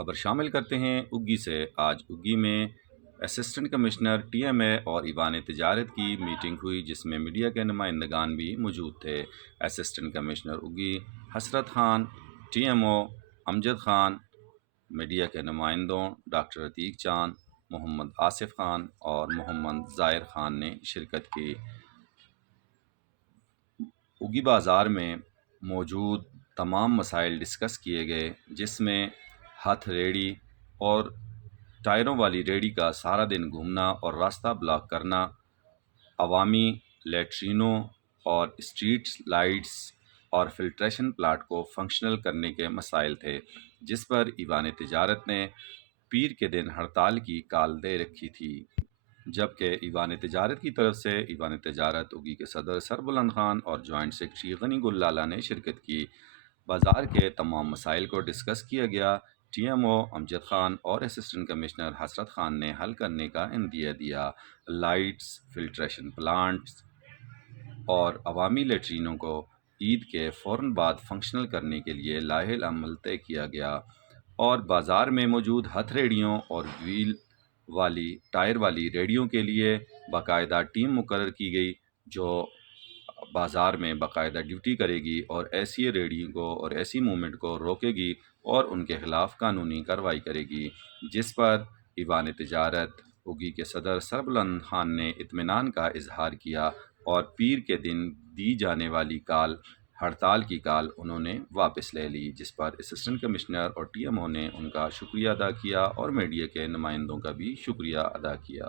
خبر شامل کرتے ہیں اگی سے۔ آج اگی میں اسسٹنٹ کمشنر ٹی ایم اے اور ایوان تجارت کی میٹنگ ہوئی، جس میں میڈیا کے نمائندگان بھی موجود تھے۔ اسسٹنٹ کمشنر اگی حسرت Khan, T M O Amjad Khan, media کے نمائندوں ڈاکٹر عتیق چاند، محمد آصف خان اور محمد ظاہر خان نے شرکت کی۔ اگی بازار میں موجود تمام مسائل ڈسکس کیے گئے، جس میں ہتھ ریڑھی اور ٹائروں والی ریڑھی کا سارا دن گھومنا اور راستہ بلاک کرنا، عوامی لیٹرینوں اور اسٹریٹ لائٹس اور فلٹریشن پلانٹ کو فنکشنل کرنے کے مسائل تھے، جس پر ایوان تجارت نے پیر کے دن ہڑتال کی کال دے رکھی تھی۔ جبکہ ایوان تجارت کی طرف سے ایوان تجارت اگی کے صدر سربلند خان اور جوائنٹ سیکرٹری غنی گل لالہ نے شرکت کی۔ بازار کے تمام مسائل کو ڈسکس کیا گیا۔ T M O Amjad Khan اور اسسٹنٹ کمشنر حسرت خان نے حل کرنے کا عندیہ دیا۔ لائٹس، فلٹریشن پلانٹس اور عوامی لیٹرینوں کو عید کے فوراً بعد فنکشنل کرنے کے لیے لائحہ العمل طے کیا گیا، اور بازار میں موجود ہتھ ریڑھیوں اور ویل والی ٹائر والی ریڑھیوں کے لیے باقاعدہ ٹیم مقرر کی گئی، جو بازار میں باقاعدہ ڈیوٹی کرے گی اور ایسی ریڑھیوں کو اور ایسی موومنٹ کو روکے گی اور ان کے خلاف قانونی کارروائی کرے گی، جس پر ایوان تجارت اگی کے صدر سربلند خان نے اطمینان کا اظہار کیا، اور پیر کے دن دی جانے والی ہڑتال کی کال انہوں نے واپس لے لی، جس پر اسسٹنٹ کمشنر اور ٹی ایم او نے ان کا شکریہ ادا کیا اور میڈیا کے نمائندوں کا بھی شکریہ ادا کیا۔